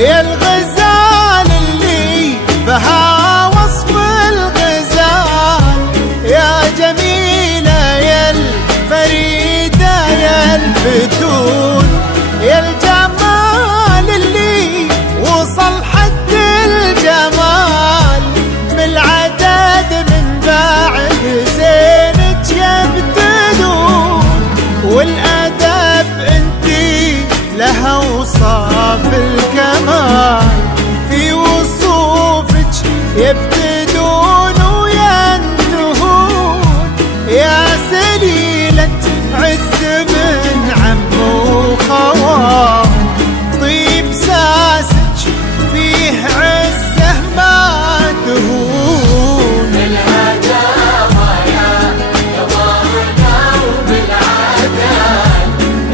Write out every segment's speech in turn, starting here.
يا الغزال اللي بها وصف الغزال، يا جميلة يا الفريدة يا الفتون، يا الجمال اللي وصل حد الجمال، من العدد من بعد زينك يبتدون، والأدب انتي لها وصاف الكمال، في وصوفك يبتدون وينتهون، يا سليلة عز من عم وخوان، طيب ساسك فيه عزه ما تهون. الهدامى يا قمرنا وبالعدل،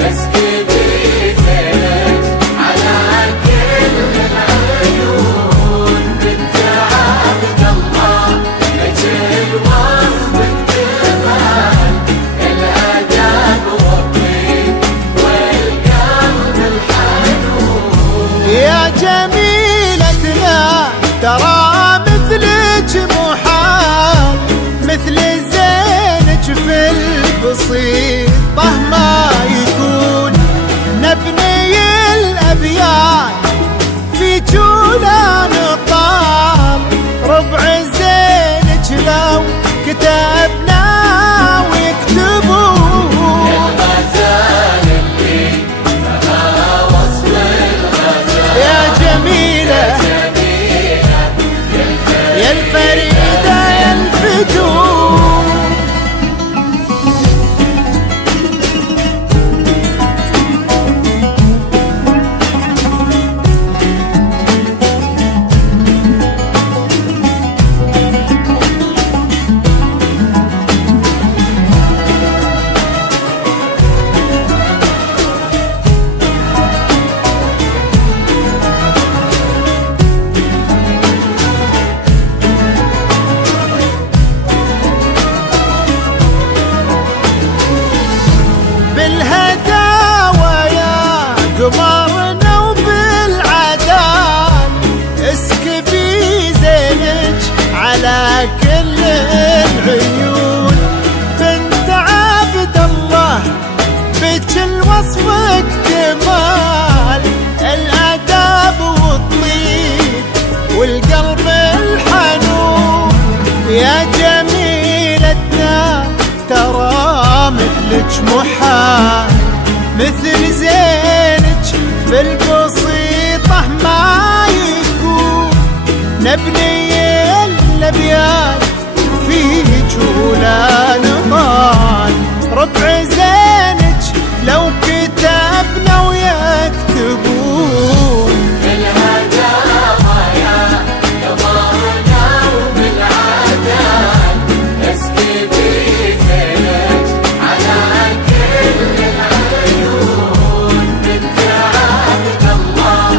اسكبي زينك على كل العيون، بنت عبد الله لجل الوصف اكتمال، الادب والطيب والقلب الحنون. يا جميلتنا ترى مثلك محال، مثل زينك في البسيطة ما يكون، نبني الأبيات في جولان طال، ربع زينك لو كتبنا ويكتبون. الغزال اللي بها وصف الغزال، يا جميلة يا الفريدة يا الفتون. بالهداوى يا قمرنا وبالعدال، اسكبي زينك على كل العيون، بنت عبد الله بك الوصف اكتمال، الادب والطيب والقلب الحنون، يا جميلتنا ترى مثلك محال، مثل زينك في البسيطة ما يكون، نبني الأبيات في جولان طال، ربع زينك لو كتبنا ويكتبون. الهدامى يا قمرنا وبالعدل، اسكبي زينك على كل العيون، بنت عبد الله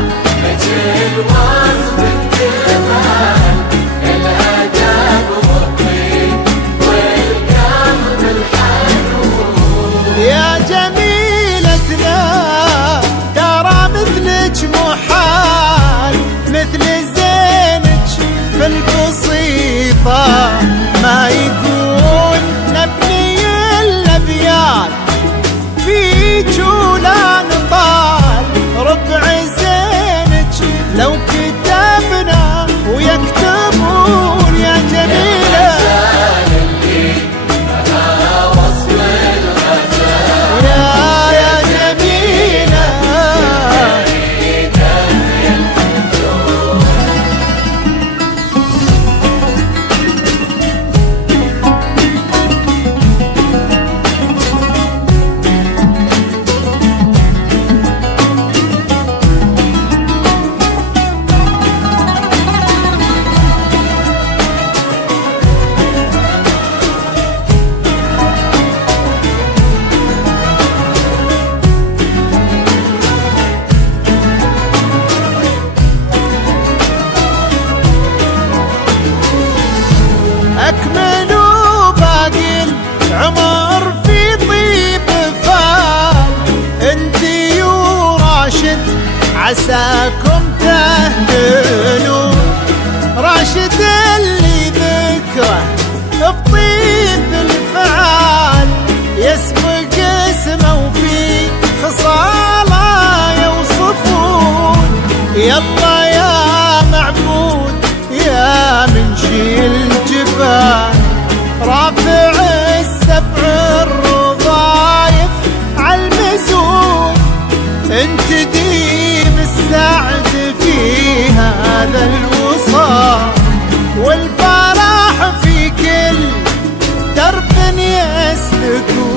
لجل الوصف اكتمال، الادب والطيب والقلب الحنون. يا جميلتنا ترى مثلك محال، مثل زينك في البسيطة ما يكون، نبني الأبيات في جولان طال، ربع زينك لو كتبنا ويكتبون. يا جميلة وصف الغزال، يا جميلة أكملوا باقي العمر في طيب فال، انتي وراشد عساكم يلا يا معبود يا منشي الجبال، رافع السبع الرضايف عالمزون، انت ديم السعد في هذا الوصال، والفرح في كل درب يسلكون.